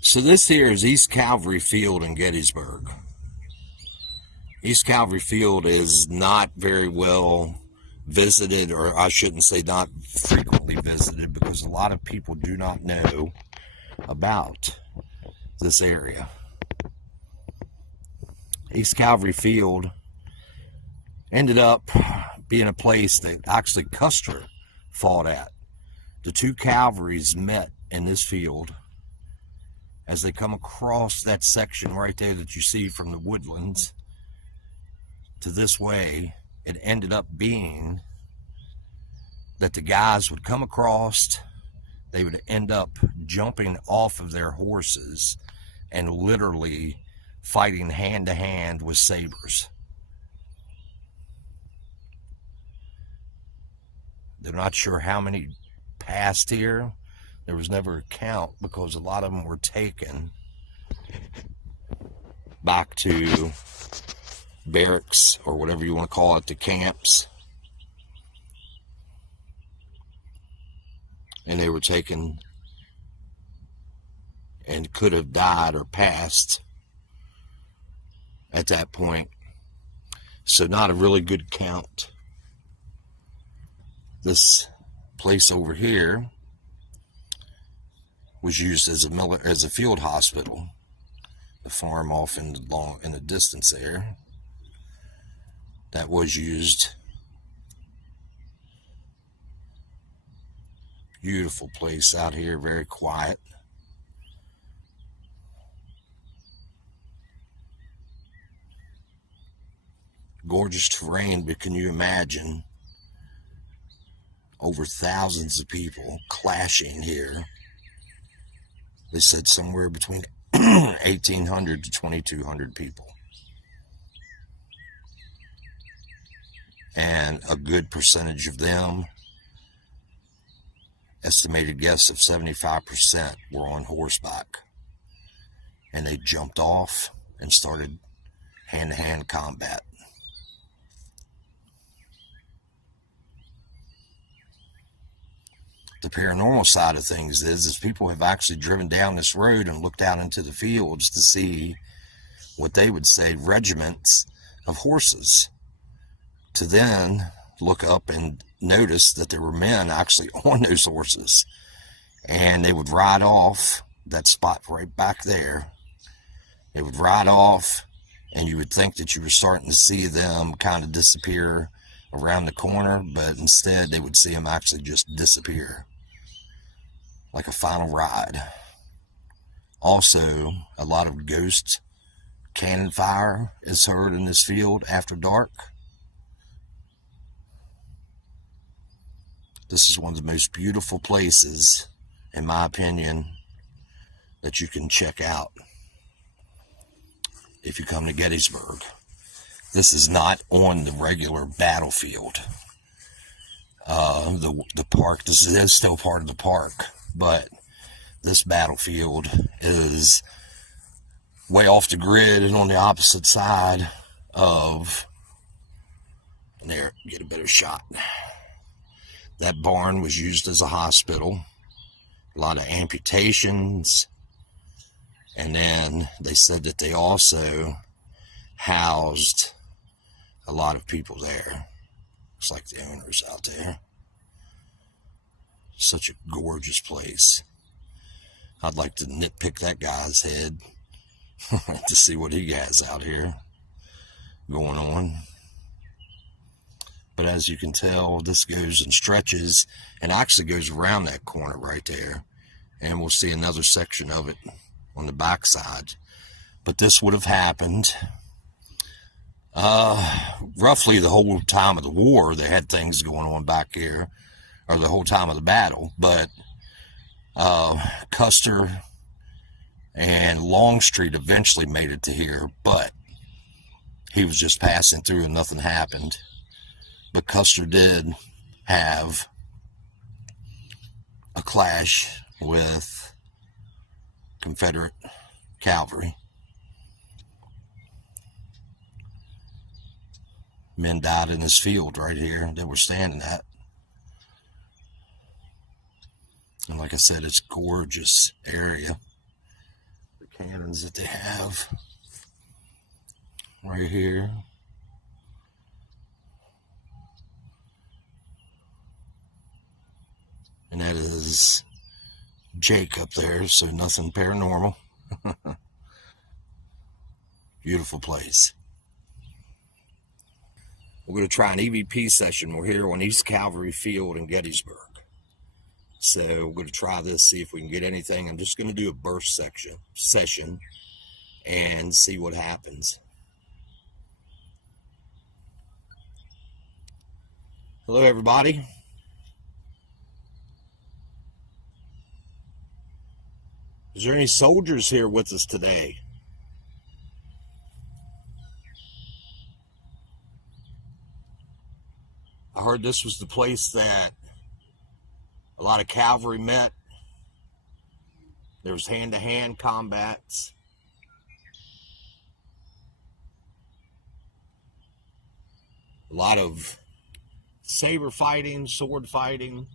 So this here is East Calvary Field in Gettysburg. East Calvary Field is not very well visited, or I shouldn't say not frequently visited, because a lot of people do not know about this area. East Calvary Field ended up being a place that actually Custer fought at. The two Calvaries met in this field. As they come across that section right there that you see from the woodlands to this way, it ended up being that the guys would come across, they would end up jumping off of their horses and literally fighting hand to hand with sabers. They're not sure how many passed here. There was never a count because a lot of them were taken back to barracks or whatever you want to call it, the camps. And they were taken and could have died or passed at that point. So not a really good count. This place over here was used as a field hospital. The farm off in the distance there, that was used. Beautiful place out here, very quiet. Gorgeous terrain, but can you imagine over thousands of people clashing here? They said somewhere between 1,800 to 2,200 people. And a good percentage of them, estimated guess of 75%, were on horseback. And they jumped off and started hand-to-hand combat. The paranormal side of things is people have actually driven down this road and looked out into the fields to see what they would say regiments of horses, to then look up and notice that there were men actually on those horses, and they would ride off that spot right back there. They would ride off, and you would think that you were starting to see them kind of disappear around the corner, but instead they would see them actually just disappear like a final ride. Also, a lot of ghost cannon fire is heard in this field after dark. This is one of the most beautiful places, in my opinion, that you can check out if you come to Gettysburg. This is not on the regular battlefield. The park, this is still part of the park, but this battlefield is way off the grid and on the opposite side of, there, get a better shot. That barn was used as a hospital, a lot of amputations, and then they said that they also housed a lot of people there. Looks like the owner's out there. Such a gorgeous place. I'd like to nitpick that guy's head to see what he has out here going on. But as you can tell, this goes and stretches and actually goes around that corner right there. And we'll see another section of it on the back side. But this would have happened roughly the whole time of the war. They had things going on back here, or the whole time of the battle. But Custer and Longstreet eventually made it to here, but he was just passing through and nothing happened. But Custer did have a clash with Confederate cavalry. Men died in this field right here that we're standing at. And like I said, it's a gorgeous area. cannons that they have right here. And that is Jake up there, so nothing paranormal. Beautiful place. We're going to try an EVP session. We're here on East Calvary Field in Gettysburg. So we're going to try this, see if we can get anything. I'm just going to do a burst session and see what happens. Hello, everybody. Is there any soldiers here with us today? I heard this was the place that a lot of cavalry met. There was hand-to-hand combats. A lot of saber fighting, sword fighting.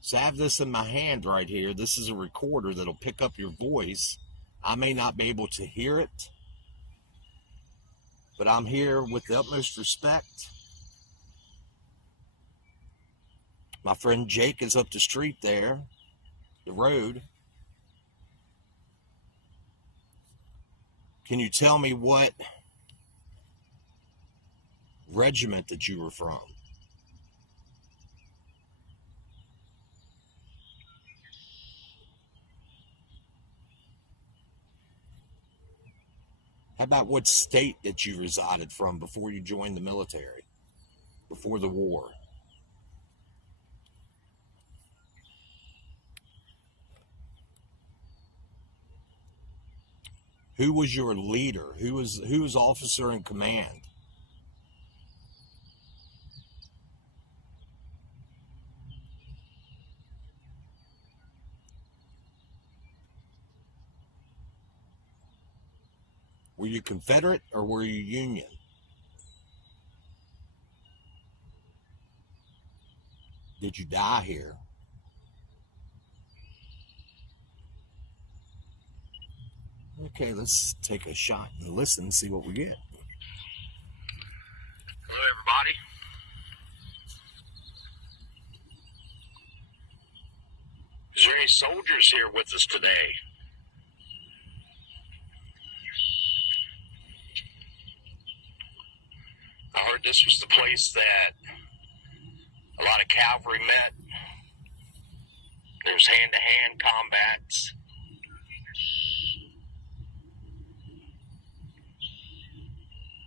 So I have this in my hand right here. This is a recorder that'll pick up your voice. I may not be able to hear it, but I'm here with the utmost respect. My friend Jake is up the street there, the road. Can you tell me what regiment that you were from? How about what state that you resided from before you joined the military, before the war? Who was your leader? Who was officer in command? Were you Confederate or were you Union? Did you die here? Okay, let's take a shot and listen and see what we get. Hello, everybody. Is there any soldiers here with us today? I heard this was the place that a lot of cavalry met. There's hand-to-hand combats.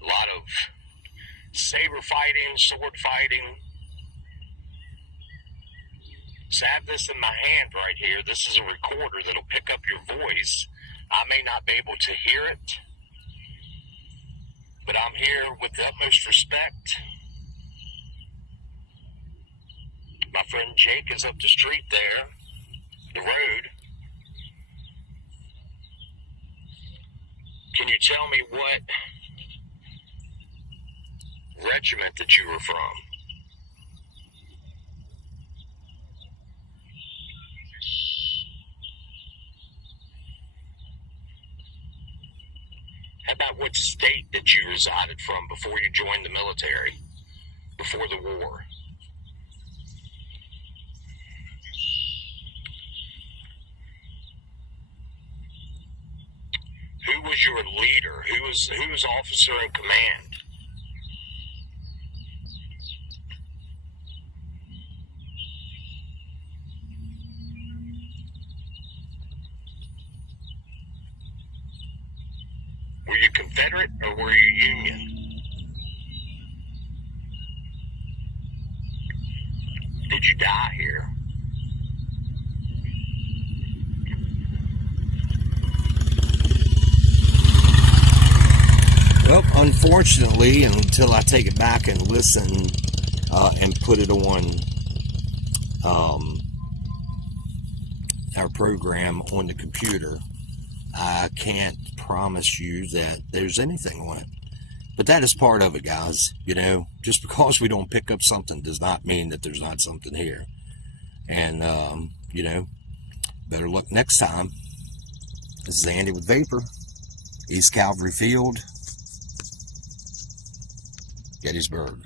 A lot of saber fighting, sword fighting. So I have this in my hand right here. This is a recorder that'll pick up your voice. I may not be able to hear it, but I'm here with the utmost respect. My friend Jake is up the street there, the road. Can you tell me what regiment that you were from? How about what state that you resided from before you joined the military, before the war? Who was your leader? Who was officer in command? Were you Confederate or were you Union? Did you die here? Well, unfortunately, until I take it back and listen and put it on our program on the computer, I can't promise you that there's anything on it. But that is part of it, guys. You know, just because we don't pick up something does not mean that there's not something here. And, you know, Better luck next time. This is Andy with Vapor, East Calvary Field, Gettysburg.